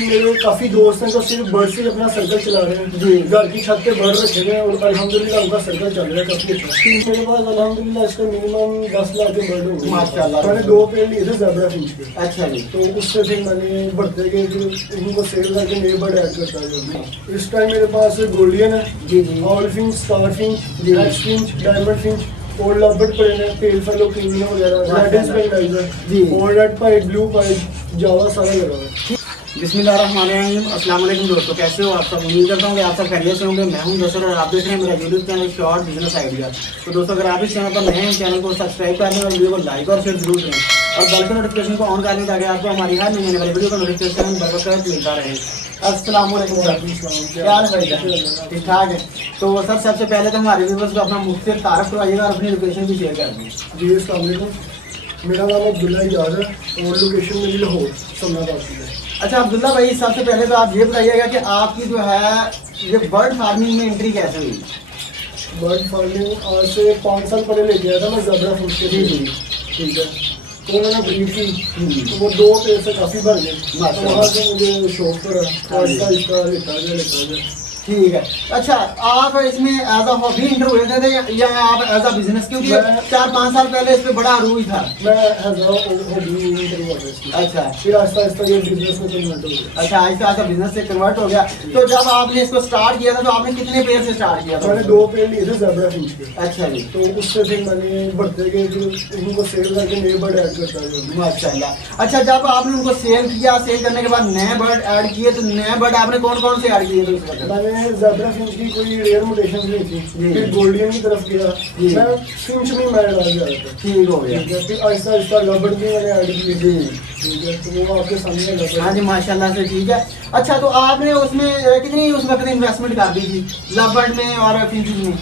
मेरे काफी दोस्त हैं जो सिर्फ बर्ड से अपना सर्कल चला रहे हैं जी। घर की छत पे बर्ड रखे हुए हैं और अल्हम्दुलिल्लाह उनका सर्कल चल रहा है काफी अच्छा। मेरे पास अल्हम्दुलिल्लाह इसका मिनिमम 10 लाख के बर्ड होंगे माशाल्लाह। मैंने 2 पेड़ लिए थे ज़ेब्रा फिंच के। अच्छा जी। तो उससे फिर मैंने बढ़ते गए फिर उनको सेल करके नए बर्ड ऐड करता है। इस टाइम मेरे पास गोल्डियन है जी जी, owl finch, star finch, red finch, diamond finch और लवर्ड पड़े हैं, टेल फेलो, प्रीमियम वगैरह, रेड स्पेंडाइजर जी, और रेड पाइट, ब्लू पाइट, जावा सारा लगा हुआ है। बिस्मिल्लाहिर्रहमानिर्रहीम। अस्सलाम वालेकुम दोस्तों, कैसे हो आप सब? उम्मीद करता हूँ कि आप सब खैरियत से होंगे। मैं हूं दशर और आप देख रहे हैं मेरा YouTube channel short business idea. तो दोस्तों, अगर आप इस चैनल पर नए हैं, चैनल को सब्सक्राइब कर लें और वीडियो को लाइक और शेयर जरूर करें और बेल के नोटिफिकेशन को ऑन कर लें ताकि आपको हमारी हर नई वाली वीडियो का नोटिफिकेशन बरकत मिलता रहे। अस्सलाम वालेकुम। क्या हाल है भाई? ठीक ठाक है। तो सर, सबसे पहले तो हमारे व्यूअर्स को अपना मुख्तलिफ तारफ़ करवाइएगा और अपनी लोकेशन भी शेयर कर दें। जी अस्सलाम वालेकुम, मेरा नाम अब्दुल्ला इजाज़ है और लोकेशन मेरी लाहौर समनाबाद की है। अच्छा अब्दुल्ला भाई, सबसे पहले तो आप ये बताइएगा कि आपकी जो है ये बर्ड फार्मिंग में एंट्री कैसे हुई? बर्ड फार्मिंग आज से 5 साल पहले ले गया था मैं ज़ेब्रा फिंच के लिए। ठीक है, तो मैंने ब्रीड की तो वो 2 पेड़ से काफ़ी बढ़ गए। तो वहाँ से मुझे शौक पड़ा, आहिस्ता आहिस्ता लेता गया। ठीक है। अच्छा, आप इसमें एज अ हॉबी इंटर हुए थे या आप एज अ बिजनेस? क्योंकि 4-5 साल पहले इस पे बड़ा अरूज था। मैं एज अ हॉबी इंटर हुआ था इसमें। अच्छा, फिर आहिस्ता आहिस्ता ये बिजनेस में कन्वर्ट हो गया। अच्छा, आहिस्ता आहिस्ता बिजनेस से कन्वर्ट हो गया। तो जब आपने इसको स्टार्ट किया था तो आपने कितने पेड़ से स्टार्ट किया था? मैंने 2 पेड़ लिए थे ज़ेब्रा फिंच के। अच्छा जी। तो उससे फिर मैंने बढ़ते गए फिर उनको सेल करके नए बर्ड ऐड करता है माशाल्लाह। अच्छा, जब आपने उनको सेल किया, सेल करने के बाद नए बर्ड ऐड किए, तो नए बर्ड आपने कौन कौन से ऐड किए थे उस वक्त? मैंने ज़ेब्रा फिंच की कोई रेयर मुटेशन नहीं थी, फिर गोल्डियन की तरफ गया, मैं फिंच में मैं डाल जा रहा था। ठीक हो गया। फिर आहिस्ता आहिस्ता लवर्ड भी मैंने ऐड किए थे। ठीक है, तो वो आपके सामने लगा। हाँ जी, माशाल्लाह से। ठीक है। अच्छा, तो आपने उसमें कितनी उस वक्त इन्वेस्टमेंट कर दी थी लवर्ड में और फिंचेस में?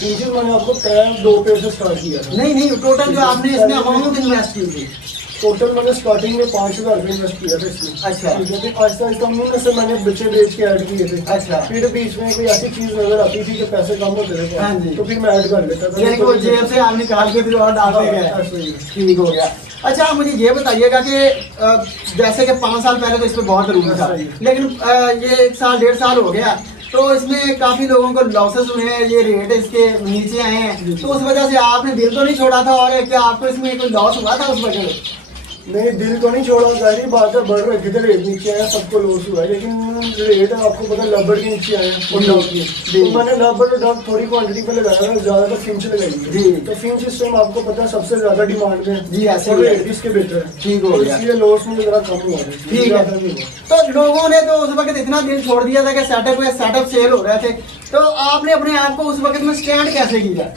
फिंचेस मैंने आपको 2 पेड़ से स्टार्ट किया था। नहीं, टोटल जो आपने इसमें अमाउंट इन्वेस्ट की थी? टोटल मैंने स्टार्टिंग में 5,000 रुपये इन्वेस्ट किया था इसमें। अच्छा। ठीक है, फिर आहिस्ता आहिस्ता उनमें से मैंने बच्चे बेच के ऐड किए थे। अच्छा। फिर बीच में कोई ऐसी चीज नजर आती थी कि पैसे कम होते थे। हाँ जी। तो फिर मैं ऐड कर लेता था। यानी कि वो जेब से आप निकाल के फिर और डालते गए। ठीक हो गया। अच्छा, आप मुझे ये बताइएगा कि जैसे कि 5 साल पहले तो इस पर बहुत रूल था, लेकिन ये 1 साल 1.5 साल हो गया तो इसमें काफी लोगों को लॉसेस हुए हैं, ये रेट इसके नीचे आए हैं, तो उस वजह से आपने दिल तो नहीं छोड़ा था? और क्या आपको इसमें कोई लॉस हुआ था उस वजह से? नहीं, दिल तो नहीं छोड़ा, जाहिर बात है बढ़ रहे थे, रेट नीचे आया, सबको लॉस हुआ है, लेकिन रेट आपको पता लवर्ड के नीचे आया और डॉग की। तो मैंने लवर्ड और डॉग थोड़ी क्वांटिटी पे लगाया है, ज्यादातर फिंच लगाई जी। तो फिंच इस टाइम आपको पता है सबसे ज्यादा डिमांड में जी, ऐसे रेट इसके बेहतर है। ठीक हो गया, इसलिए लॉस में जरा कम हुआ है। ठीक है। तो लोगों ने तो उस वक्त इतना दिल छोड़ दिया था कि सेटअप सेल हो रहे थे, तो आपने अपने आप को उस वक्त में स्टैंड कैसे किया?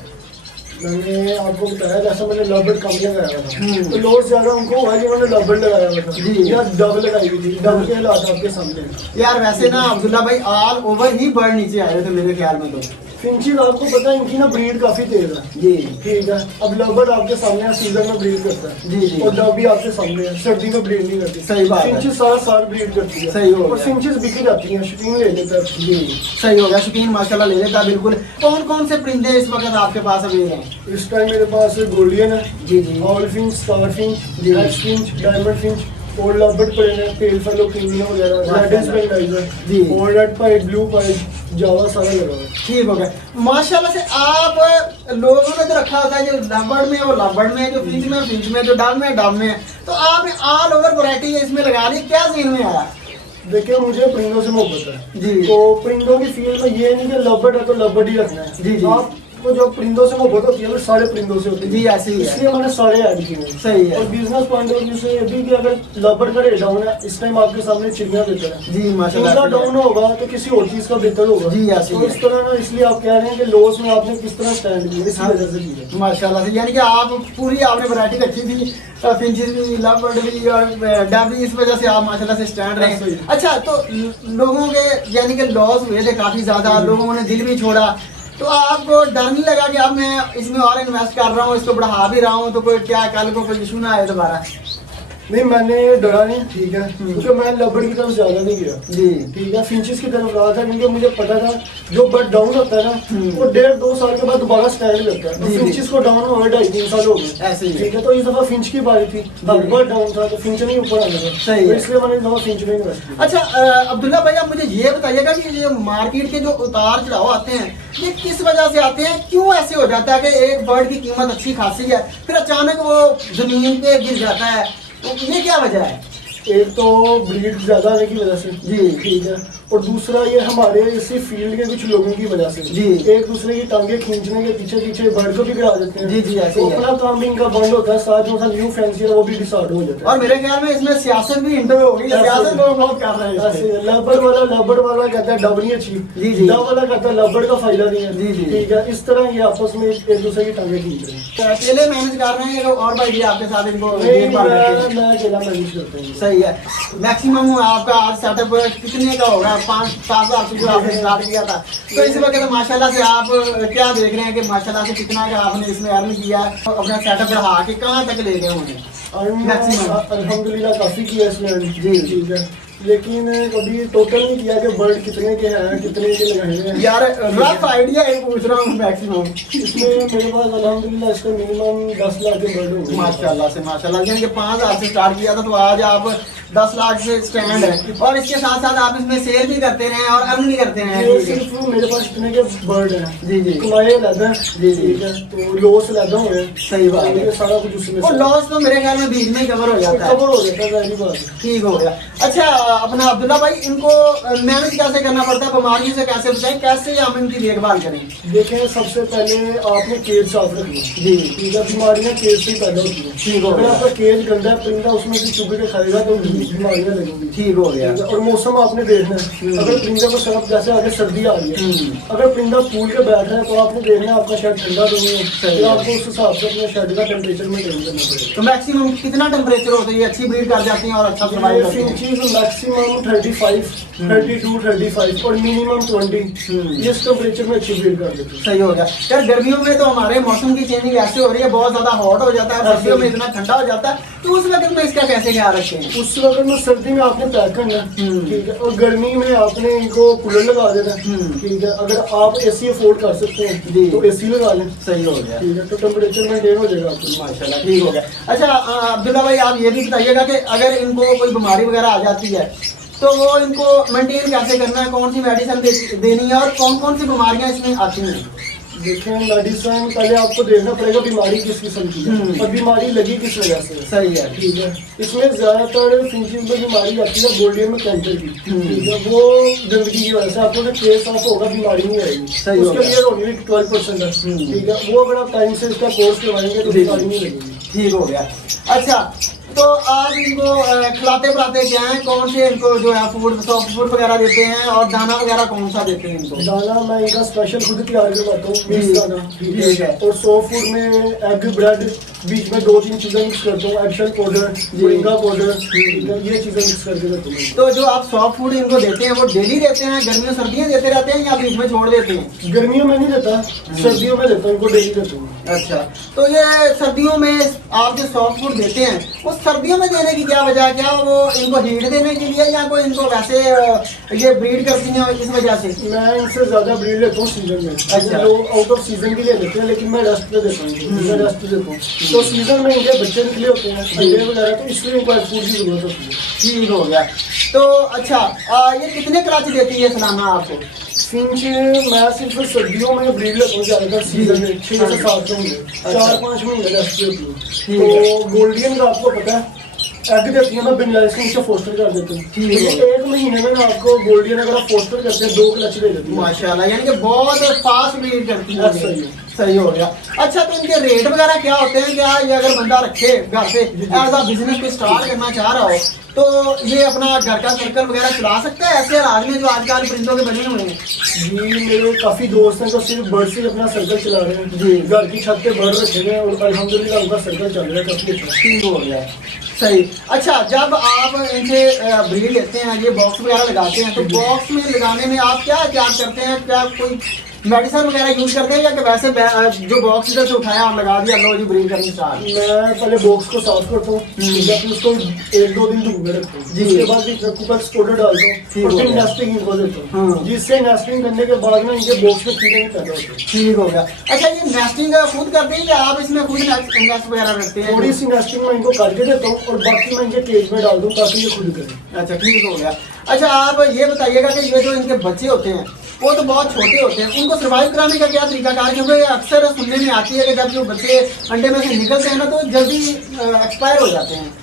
मैंने आपको बताया जैसा मैंने लवर्ड कम लगाया था, तो लोड ज्यादा उनको हुआ जिन्होंने लवर्ड लगाया हुआ था जी, या डब लगाई हुई थी। डब के हालात आपके सामने। यार वैसे ना अब्दुल्ला भाई, ऑल ओवर ही बर्ड नीचे आए थे मेरे ख्याल में। तो फिंचेस आपको पता है इनकी ना ब्रीड काफी तेज है जी। ठीक है, अब लवर्ड आपके सामने है, सीजन में ब्रीड करता है जी, और डब भी आपके सामने है, सर्दी में ब्रीड नहीं करती। सही बात है, फिंचेस सारा साल ब्रीड करती है। सही हो, और फिंचेस बिकी जाती हैं, शौकीन ले लेता है जी। सही हो गया, शौकीन माशाल्लाह ले लेता। बिल्कुल। कौन कौन से परिंदे इस वक्त आपके पास अवेलेबल हैं? इस टाइम मेरे पास गोल्डियन है जी जी, owl finch, star finch, red finch, diamond finch और लवर्ड पड़े हैं, टेल फेलो, प्रीमियम वगैरह, रेड स्पेंडाइजर जी, और रेड पाइट, ब्लू पाइट, जावा सारा लगा है। ठीक हो गया माशाल्लाह से। आप लोगों ने तो रखा होता है जो लवर्ड में वो लवर्ड में, जो फिंच में फिंच में, जो डब में डब में, तो आपने ऑल ओवर वैरायटी इसमें लगा ली, क्या सीन में आया? देखिए, मुझे परिंदों से मोहब्बत है जी। तो परिंदों की फील्ड में ये नहीं कि लवर्ड है तो लवर्ड ही रखना है जी जी। आपको जो परिंदों से मोहब्बत होती है वो सारे परिंदों से होती है जी, ऐसे ही है। इसलिए मैंने सारे ऐड किए हैं। सही है। और बिजनेस पॉइंट ऑफ व्यू से ये भी कि अगर लवर्ड का रेट डाउन है, इस टाइम आपके सामने चिड़िया बेहतर है जी माशाल्लाह। दूसरा डाउन होगा तो किसी और चीज का बेहतर होगा जी, ऐसे तो इस तरह ना, इसलिए आप कह रहे हैं कि लॉस में आपने किस तरह स्टैंड लिया, इस वजह से किया माशाल्लाह से। यानी कि आप पूरी आपने वैरायटी रखी थी, फिंचेस भी, लवर्ड भी और डब भी, इस वजह से आप माशाल्लाह से स्टैंड रहे। अच्छा, तो लोगों के यानी कि लॉस हुए थे काफी ज्यादा, लोगों ने दिल भी छोड़ा, तो आपको डर नहीं लगा कि अब मैं इसमें और इन्वेस्ट कर रहा हूँ, इसको बढ़ा भी रहा हूँ, तो कोई क्या कल को कोई इशू ना आए दोबारा? नहीं मैंने डरा नहीं, ठीक है, क्योंकि मैं लबड़ की तरफ ज्यादा नहीं गया जी, ठीक है, फिंचेस की तरफ रहा था, क्योंकि मुझे पता था जो बर्ड डाउन होता है ना वो 1.5-2 साल के बाद दोबारा स्टैंड करता है। तो फिंचेस को डाउन हुए 2.5-3 साल हो गए ऐसे ही ठीक है। तो इस दफा फिंच की बारी थी, बर्ड डाउन था तो फिंच नहीं ऊपर आने था, सही तो है। इसलिए मैंने इस दफा फिंच में इन्वेस्ट किया। अच्छा अब्दुल्ला भाई, आप मुझे ये बताइएगा कि ये मार्केट के जो उतार चढ़ाव आते हैं ये किस वजह से आते हैं? क्यों ऐसे हो जाता है कि एक बर्ड की कीमत अच्छी खासी है फिर अचानक वो जमीन पे गिर जाता है, तो ये क्या वजह है? एक तो ब्रीड ज्यादा आने की वजह से जी, ठीक है, और दूसरा ये हमारे इसी फील्ड के कुछ लोगों की वजह से जी। एक दूसरे की टांगे खींचने के पीछे पीछे बर्ड को भी गिरा देते हैं। जी, जी, ऐसे तो ही है। अपना काम भी इनका बंद होता है, साथ में न्यू फैंसी है वो भी डिसऑर्डर हो जाता है। और मेरे ख्याल में इसमें सियासत भी इंटरव्यू होगी, सियासत लोग बहुत कर रहे हैं इस पे। लबड़ वाला कहता है डब नहीं अच्छी, जी, जी। डब वाला कहता है लबड़ का फायदा नहीं है। जी, जी। ठीक है, इस तरह ये आपस में एक दूसरे की टांगे खींच रहे हैं। अकेले मैनेज कर रहे हैं और भाई जी आपके साथ इनको नहीं, देखभाल करते हैं? मैं अकेला मैनेज करता हूँ। सही है। मैक्सिमम आपका आज सेटअप कितने का होगा? 5-7 हज़ार से जो आपने स्टार्ट किया था, तो इस वक्त माशाल्लाह से आप क्या देख रहे हैं कि माशाल्लाह से कितना का आपने इसमें अर्न किया है, अपना सेटअप बढ़ा के कहाँ तक ले गए होंगे? मैक्सिमम अल्हम्दुलिल्लाह काफी किया इसमें जी। ठीक है, लेकिन कभी टोटल नहीं किया कि बर्ड कितने के हैं कितने के लगाए हैं। यार रफ आइडिया है पूछ रहा हूँ मैक्सिमम। इसमें मेरे पास अल्हम्दुलिल्लाह इसका मिनिमम 10 लाख के बर्ड हो गए। माशाल्लाह से माशाल्लाह, यानी कि 5 हज़ार से स्टार्ट किया था तो आज आप 10 लाख से स्टैंड है, और इसके साथ साथ आप इसमें सेल भी करते रहे और अर्न भी करते ये हैं। सिर्फ मेरे पास इतने के बर्ड हैं जी, जी। कमाए लगा है जी, जी। ठीक है, तो लॉस लगा हुए हैं। सही बात है। ये सारा कुछ उसमें और लॉस तो मेरे ख्याल में बीच में कवर हो जाता है। कवर हो जाता है, पहली बात है। ठीक हो गया। अच्छा अपना अब्दुल्ला भाई, इनको मैनेज कैसे करना पड़ता है? बीमारियों से कैसे बचाएं? कैसे हम इनकी देखभाल करें? देखें, सबसे पहले आपने केज साफ रखना है जी, ठीक है, बीमारियां केज से पैदा होती हैं। ठीक हो अगर गया। आपका केज गंदा है, परिंदा उसमें से चुभ के खाएगा तो बीमारियां लगेंगी। ठीक हो गया। ठीक है, और मौसम आपने देखना है, अगर परिंदा को सर्द जैसे आगे सर्दी आ रही है, अगर परिंदा फूल के बैठ रहा है तो आपने देखना है आपका शेड ठंडा तो नहीं है, सही तो है। आपको उस हिसाब से अपने शेड का टेम्परेचर मेंटेन करना पड़ेगा। तो मैक्सिमम कितना टेम्परेचर होता है? ये अच्छी ब्रीड कर जाती हैं और अच्छा सर्वाइव करती हैं? फिंचीज मैक्सिमम 35, 32, 35 और मिनिमम 20 इस टेम्परेचर में अच्छी ब्रीड कर देते हैं। सही हो गया। यार गर्मियों में तो हमारे मौसम की चेंजिंग ऐसे हो रही है, बहुत ज्यादा हॉट हो जाता है, सर्दियों में इतना ठंडा हो जाता है, तो उस वक्त में इसका कैसे ख्याल रखें? उस वक्त में सर्दी में आपने पैक करना है ठीक है, और गर्मी में आपने इनको कूलर लगा देना है ठीक है। अगर आप एसी अफोर्ड कर सकते हैं जी। तो एसी लगा लें सही हो गया। ठीक है, तो टेम्परेचर मेंटेन हो जाएगा आपको। माशाल्लाह ठीक हो गया। अच्छा अब्दुल्ला भाई, आप ये भी बताइएगा कि अगर इनको कोई बीमारी वगैरह आ जाती है तो वो इनको मेंटेन कैसे करना है? कौन सी मेडिसिन देनी है और कौन कौन सी बीमारियां इसमें आती हैं? देखें, मेडिसिन पहले आपको देखना पड़ेगा बीमारी किस किस्म की है और बीमारी लगी किस वजह से है। सही है। ठीक है, इसमें ज्यादातर फिंचीज में बीमारी आती है गोल्डियन में कैंसर की ठीक है, वो गंदगी की वजह से आपको जो केस साफ होगा बीमारी नहीं आएगी, सही हो उसके गया। लिए होगी 12% है ठीक है, वो अगर आप टाइम से इसका कोर्स करवाएंगे तो जी, बीमारी जी। नहीं लगेगी। ठीक हो गया। अच्छा तो आप इनको खिलाते पिलाते क्या हैं? कौन से इनको जो है फूड, सॉफ्ट फूड वगैरह देते हैं और दाना वगैरह कौन सा देते हैं इनको? दाना मैं इनका स्पेशल खुद तैयार करवाता हूँ, जी, मिक्स दाना ठीक ठीक है। है, और सॉफ्ट फूड में एग ब्रेड बीच में 2-3 चीजें मिक्स करता हूँ, एगशेल पाउडर, मोरिंगा पाउडर ठीक है, ये चीजें मिक्स करके देता हूँ। तो जो आप सॉफ्ट फूड इनको देते हैं वो डेली देते हैं, गर्मियों सर्दियों देते रहते हैं या बीच में छोड़ देते हैं? गर्मियों में नहीं देता, सर्दियों में देता हूँ, इनको डेली देता हूँ। अच्छा, तो ये सर्दियों में आप जो सॉफ्ट फूड देते हैं वो सर्दियों में देने की क्या वजह है? क्या वो इनको हीट देने के लिए या कोई इनको वैसे ये ब्रीड करती हैं इस वजह से? मैं इनसे ज्यादा ब्रीड लेता हूँ सीजन में। अच्छा। लोग आउट ऑफ सीजन के लिए लेते हैं, लेकिन मैं रेस्ट पे देता हूँ, मैं रेस्ट देता हूँ। तो सीजन में इनके बच्चे निकले होते हैं अंडे वगैरह, तो इसलिए इनको फूड की जरूरत होती है। ठीक हो गया। तो अच्छा ये कितने क्लच देती है सालाना आपको? फिंच मैं सिर्फ सर्दियों में ब्रीड लेता हूँ ज्यादातर, सीजन में 6 से 7 महीने, 4-5 महीने रेस्ट देती हूँ। तो गोल्डियन का आपको पता है एग देती है, मैं बिनलाइस के नीचे फोस्टर कर देता हूँ, ठीक है। लेकिन 1 महीने में मैं आपको गोल्डियन अगर आप फोस्टर करते हैं 2 क्लच दे देती हूँ। माशाल्लाह, यानी कि बहुत फास्ट ब्रीड करती है। सही है। सही हो गया। अच्छा तो इनके रेट वगैरह क्या होते हैं? क्या ये अगर बंदा रखे घर पे एज अ बिजनेस पे स्टार्ट करना चाह रहा हो तो ये अपना घर का सर्कल वगैरह चला सकता है ऐसे राज में जो आजकल परिंदों के बने हुए हैं? जी, मेरे काफी दोस्त हैं जो सिर्फ बर्ड से ही अपना सर्कल चला रहे हैं जी। घर की छत पे बर्ड रखे हुए हैं और अल्हम्दुलिल्लाह उनका सर्कल चल रहा है काफी अच्छा। ठीक हो गया। सही। अच्छा जब आप इनसे ब्रीड लेते हैं, ये बॉक्स वगैरह लगाते हैं, तो बॉक्स में लगाने में आप क्या चार्ज करते हैं? क्या कोई मेडिसिन वगैरह यूज करते हैं या कि वैसे जो बॉक्स इधर से उठाया और लगा दिया, लो जी ब्रीड करनी स्टार्ट? मैं पहले बॉक्स को साफ करता हूँ, फिर उसको 1-2 दिन धूप में रखता हूँ, उसके बाद कुकर एक्सपोर्टर डालता हूँ और फिर नेस्टिंग इनको देता हूँ, जिससे नेस्टिंग करने के बाद में इनके बॉक्स में कीड़े नहीं पैदा होते। ठीक हो गया। अच्छा, ये नेस्टिंग खुद करते हैं या आप इसमें खुद नेस्ट वगैरह रखते हैं? थोड़ी सी नेस्टिंग मैं इनको करके देता हूँ और बाकी मैं इनके केज में डाल दूँ ताकि ये खुद करें। अच्छा, ठीक हो गया। अच्छा, आप ये बताइएगा कि ये जो इनके बच्चे होते हैं वो तो बहुत छोटे होते हैं, उनको सर्वाइव कराने का क्या तरीका कार? क्योंकि अक्सर सुनने में आती है कि जब जो बच्चे अंडे में से निकलते हैं ना तो जल्दी एक्सपायर हो जाते हैं।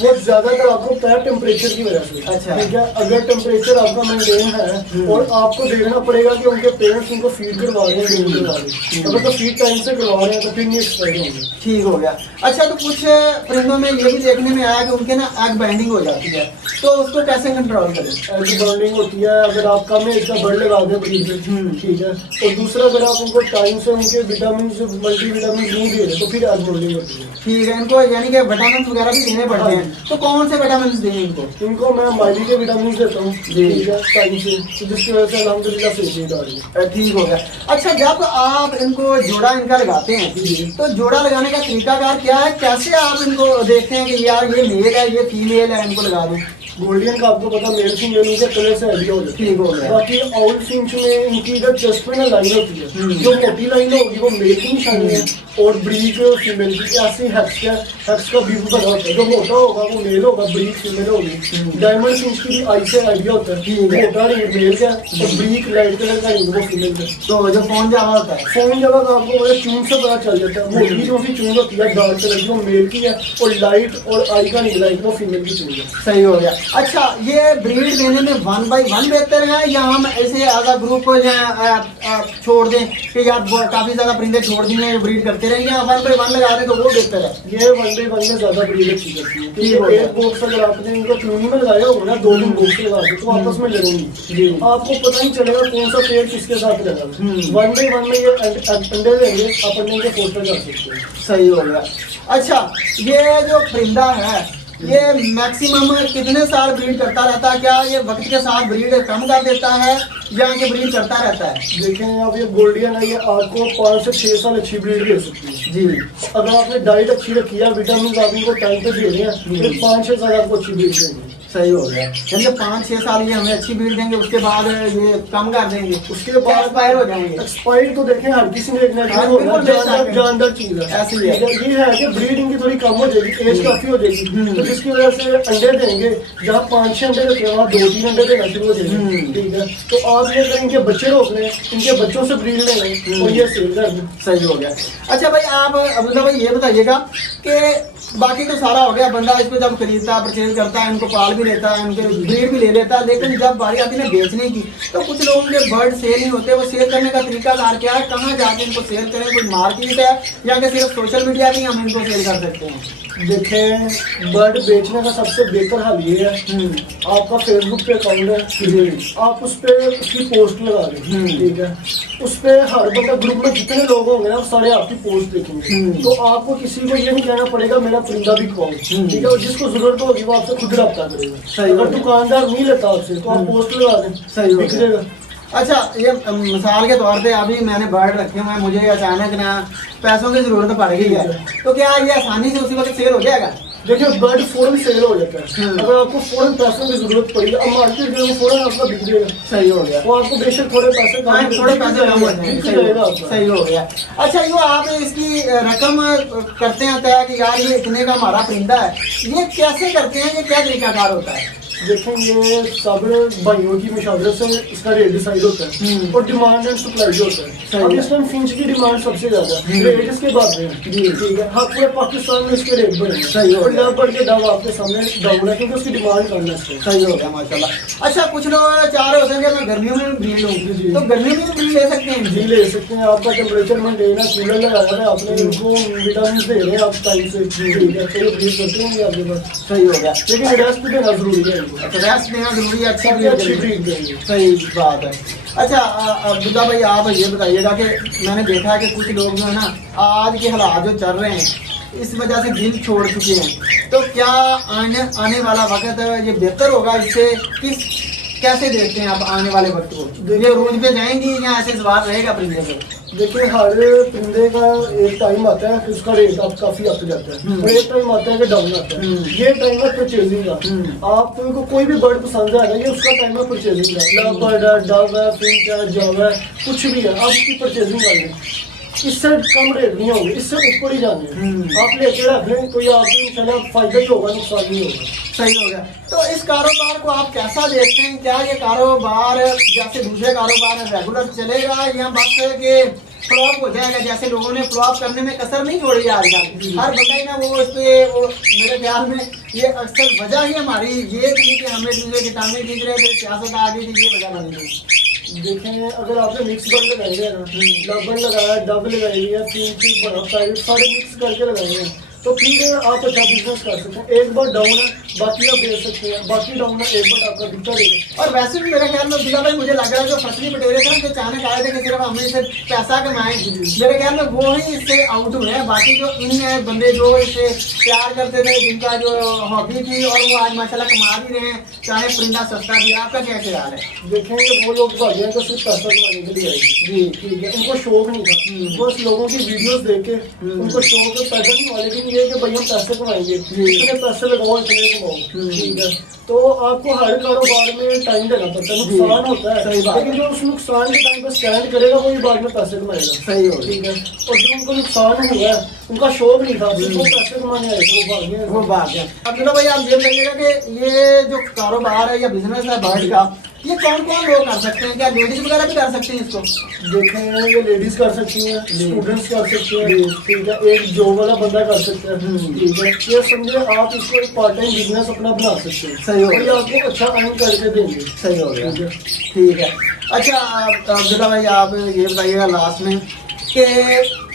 वो ज्यादातर आपको पैर टेम्परेचर की वजह से। अच्छा। ठीक है, अगर टेम्परेचर आपका मेंटेन है और आपको देखना पड़ेगा कि उनके पेरेंट्स उनको फीड करवा रहे हैं नहीं करवा रहे, अगर तो फीड टाइम से करवा रहे हैं तो फिर नहीं एक्सपायर होंगे। ठीक हो गया। अच्छा, तो कुछ परिंदों में ये भी देखने में आया कि उनके ना एग बाइंडिंग हो जाती है, तो उसको कैसे कंट्रोल करें? एग बाइंडिंग होती है अगर आप कम एज का बर्ड लगा दें ब्रीड में, ठीक है। और दूसरा, अगर आप उनको टाइम से उनके विटामिन मल्टीविटामिन नहीं दे रहे तो फिर एग बाइंडिंग होती है। ठीक है, इनको यानी कि विटामिन वगैरह भी देने पड़ते हैं, तो कौन से विटामिन दें इनको? इनको मैं माइली के विटामिन देता हूँ, ठीक है, टाइम से, तो जिसकी वजह से अल्हम्दुलिल्लाह सही आ रही है। ठीक हो गया। अच्छा, जब आप इनको जोड़ा इनका लगाते हैं तो जोड़ा लगाने का तरीकाकार क्या है? कैसे आप इनको देखते हैं कि यार ये मेल है ये फीमेल है, इनको लगा दूं? गोल्डियन का आपको पता मेल फीमेल उनके कलर से आइडिया हो जाता है। ठीक हो गया। बाकी आउल फिंच में इनकी इधर चेस्ट में ना लाइन होती है, जो मोटी लाइन होगी वो मेल की निशानी है और ब्रीड फीमेल की। ऐसे हैक्स का व्यू बना होता है, जो मोटा होगा वो मेल होगा, ब्रीड फीमेल होगी। डायमंड फिंच की भी आई से आइडिया होता है, मोटा रिंग मेल का और ब्रीड लाइट कलर का रिंग वो फीमेल का। तो जो फोन जावा होता है, फोन जगह का आपको वो चून से पता चल जाता है, मोटी जो सी चून होती है डार्क कलर की वो मेल की है और लाइट और आई का निकला वो फीमेल की चून है। सही हो गया। अच्छा, ये ब्रीड देने में 1 बाय 1 बेहतर है या हम ऐसे आधा ग्रुप छोड़ दें कि यार काफी ज्यादा परिंदे छोड़ दिए हैं ब्रीड करते रहेंगे, 1 बाय 1 लगा दें तो वो बेहतर है? ये 1 बाय 1 में ज्यादा ब्रीड अच्छी करती है, क्योंकि एक बॉक्स अगर आपने इनको चूनी में लगाया होगा ना 2 बॉक्स लगा दे तो आपस में लड़ेंगी, आपको पता नहीं चलेगा कौन सा पेड़ किसके साथ लगा। 1 बाय 1 में ये अंडे देंगे, आप अंडे के पोस्टर कर सकते हैं। सही हो गया। अच्छा, ये जो परिंदा है ये मैक्सिमम कितने साल ब्रीड करता रहता है? क्या ये वक्त के साथ ब्रीड कम कर देता है या ये ब्रीड करता रहता है? देखें, अब ये गोल्डियन है, ये आपको 5 से 6 साल अच्छी ब्रीड दे सकती है जी। अगर आपने डाइट अच्छी रखी है, विटामिन आप इनको टाइम पे दे रहे हैं, फिर 5-6 साल आपको अच्छी ब्रीड देंगे। सही हो गया। यानी 5-6 साल ये हमें अच्छी ब्रीड देंगे, उसके बाद ये कम कर देंगे, उसके बाद एक्सपायर हो जाएंगे। एक्सपायर तो देखें हर किसी ने एक जानदार चीज है, ऐसी है। ये है कि ब्रीड इनकी थोड़ी कम हो जाएगी, एज काफी हो जाएगी, तो जिसकी वजह से अंडे देंगे, जहाँ 5-6 अंडे देते हैं वहाँ 2-3 अंडे देना शुरू हो जाएंगे, ठीक है। तो आप ये अगर इनके बच्चे रोक लें, इनके बच्चों से ब्रीड ले लें और ये सेल कर दें। सही हो गया। अच्छा भाई, आप अब्दुल्ला भाई ये बताइएगा कि बाकी तो सारा हो गया, बंदा इसको जब खरीदता परचेज करता है, इनको पाल भी लेता है, इनके ब्रीड भी ले लेता है, लेकिन जब बारी आती है बेचने की तो कुछ लोगों के बर्ड सेल नहीं होते। वो सेल करने का तरीका कार क्या है? कहाँ जाके इनको सेल करें? कोई मार्केट है या कि सिर्फ सोशल मीडिया भी हम इनको सेल कर सकते हैं? देखें, बर्ड बेचने का सबसे बेहतर हल ये है, आपका फेसबुक पे अकाउंट है, आप उस पे उसकी पोस्ट लगा दें, ठीक है। उस पे हर बंदा ग्रुप में जितने लोग होंगे ना वो सारे आपकी पोस्ट देखेंगे, तो आपको किसी को ये नहीं कहना पड़ेगा मेरा परिंदा भी खाओ, ठीक है। और जिसको जरूरत होगी वो आपसे खुद रब्ता करेगा। अगर दुकानदार नहीं लेता आपसे तो आप पोस्ट लगा दें, सही दिख जाएगा। अच्छा, ये मिसाल के तौर पे अभी मैंने बर्ड रखे हुए हैं, मुझे अचानक ना पैसों की जरूरत पड़ गई है, तो क्या ये आसानी से उसी वक्त सेल हो जाएगा? देखिए, बर्ड फौरन सेल हो जाता है, अगर आपको फौरन पैसों की जरूरत पड़ी, अब मार्केट में फौरन आपका बिक जाएगा। सही हो गया। वो आपको बेशक थोड़े पैसे कम हो जाएंगे। सही हो गया। अच्छा, यो आप इसकी रकम करते हैं तय कि यार ये इतने का हमारा परिंदा है, ये कैसे करते हैं? ये क्या तरीकाकार होता है? देखें, ये सब भाइयों की मुशावरत से इसका रेट डिसाइड होता है और डिमांड एंड सप्लाई होता है। अब इस टाइम फिंच की डिमांड सबसे ज्यादा है, रेट इसके बाद में जी, ठीक है। हाँ, पूरे पाकिस्तान में इसके रेट बढ़े हैं। सही हो गया। बढ़ के डाउन आपके सामने डाउन है क्योंकि उसकी डिमांड कम है। सही हो गया, माशाल्लाह। अच्छा, कुछ लोग चाह रहे होते हैं कि मैं गर्मियों में ब्रीड लूँ, तो गर्मियों में ब्रीड ले सकते हैं? जी, ले सकते हैं। आपका टेम्परेचर मेंटेन है, कूलर लगाया है आपने, इनको विटामिन दे रहे हैं आप टाइम से, ठीक है, तो ये ब्रीड करते होंगे आपके पास। सही हो गया। लेकिन रेस्ट भी देना जरूरी है। अच्छा, रेस्ट देना जरूरी है, अच्छी ब्रीड देंगे। सही बात है। अच्छा अब्दुल्ला भाई, आप ये बताइएगा कि मैंने देखा है कि कुछ लोग जो है ना आज के हालात जो चल रहे हैं इस वजह से दिल छोड़ चुके हैं, तो क्या आने वाला वक्त ये बेहतर होगा? इससे कैसे देखते हैं आप आने वाले वक्त को? ये रोज पे जाएंगी या ऐसे सवार रहेगा परिंदे पे? देखिए हर परिंदे का एक टाइम आता है कि उसका रेट आप काफी अप जाता है और एक टाइम आता है कि डाउन आता है। ये टाइम है परचेजिंग का। आपको कोई भी बर्ड पसंद आएगा, ये उसका टाइम है परचेजिंग का। लव बर्ड है, डव है, फिंच है, जव है, कुछ भी है, आप उसकी परचेजिंग कर लें। इससे कम रेट नहीं होंगे, इससे ऊपर ही जाने आप लेके रख लें, कोई आपको इंशाल्लाह फायदा ही होगा, नुकसान नहीं होगा। सही हो गया। तो इस कारोबार को आप कैसा देखते हैं? क्या ये कारोबार जैसे दूसरे कारोबार रेगुलर चलेगा या बस के फ्लॉप हो जाएगा? जैसे लोगों ने फ्लॉप करने में कसर नहीं छोड़ी है आजकल, हर बंदा ही ना वो इस पे वो मेरे ख्याल में ये अक्सर वजह ही हमारी ये थी कि हमें दूसरे की टांगें खींच रहे थे, सियासत आ गई थी, ये वजह बनी थी। देखें अगर आपने मिक्स बर्ड लगाएंगे ना, लव लगाया, डब लगाई है, फिंच बड़ा प्राइवेट सारे मिक्स करके लगाएंगे तो फिर आप अच्छा बिजनेस कर सकते हैं। एक बार डाउन है बाकी आप बेच सकते हैं, बाकी डाउन है एक बार आपका बिकता रहेगा। और वैसे भी मेरे ख्याल में अब्दुल्ला भाई मुझे लग रहा है जो फसली पटेरे थे जो अचानक आए थे कि सिर्फ हमें इससे पैसा कमाएंगे, मेरे ख्याल में वो ही इससे आउट हुए हैं। बाकी जो इन बंदे जो इससे प्यार करते थे, जिनका जो हॉबी थी, और वो आज माशाल्लाह कमा भी रहे हैं, चाहे परिंदा सस्ता भी। आपका क्या ख्याल है? देखेंगे वो लोग भागे हैं तो सिर्फ पैसा कमाने के लिए आएंगे। जी ठीक है, उनको शौक नहीं था, बस लोगों की वीडियोस देख के उनको शौक पैदा नहीं हुआ, लेकिन ये कि भाई हम पैसे कमाएंगे, इतने पैसे लगाओ, इतने कमाओ। ठीक है, तो आपको हर कारोबार में टाइम देना पड़ता है, नुकसान होता है, सही बात है। लेकिन जो उस नुकसान के टाइम पर स्टैंड करेगा वही बाद में पैसे कमाएगा। सही हो ठीक है, और जो उनको नुकसान हुआ है उनका शौक नहीं था, सिर्फ वो पैसे कमाने आए थे, वो भाग गए। वो बात है। अब्दुल्ला भाई आप ये बताइएगा कि ये जो कारोबार है या बिजनेस है बर्ड का, ये कौन कौन लोग कर सकते हैं? क्या लेडीज वगैरह भी कर सकते हैं इसको? देखें ये लेडीज कर सकती हैं, स्टूडेंट्स कर सकते हैं, ठीक है, एक जॉब वाला बंदा कर सकता है। ठीक है, ये समझे आप इसको एक पार्ट टाइम बिजनेस अपना बना सकते हैं। सही हो और गया। ये आपको अच्छा अर्न करके देंगे। सही हो गया। ठीक है। ठीक है। अच्छा अब्दुल्ला भाई आप ये बताइएगा लास्ट में कि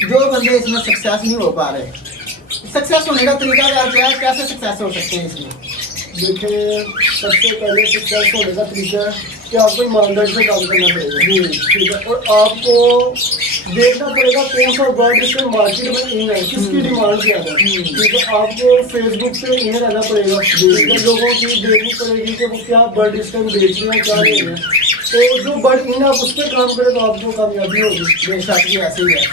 जो बंदे इसमें सक्सेस नहीं हो पा रहे, सक्सेस होने का तरीका क्या है? कैसे सक्सेस हो सकते हैं इसमें? देखिए सबसे पहले सक्सेस होने का तरीका है कि आपको ईमानदारी से काम करना पड़ेगा। ठीक है, और आपको देखना पड़ेगा कौन सा बर्ड इसमें मार्केट में इन है, किसकी डिमांड ज़्यादा है। ठीक है, आपको फेसबुक पे इन रहना पड़ेगा, ठीक है, लोगों की देखनी पड़ेगी कि वो क्या बर्ड इस टाइम बेच रहे हैं, क्या नहीं है। तो जो बर्ड इन आप उस पर काम करें तो आपको कामयाबी होगी। बेशक ये ऐसे ही है।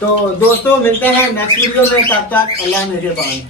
तो दोस्तों मिलते हैं नेक्स्ट वीडियो में, तब तक अल्लाह मेहरबान।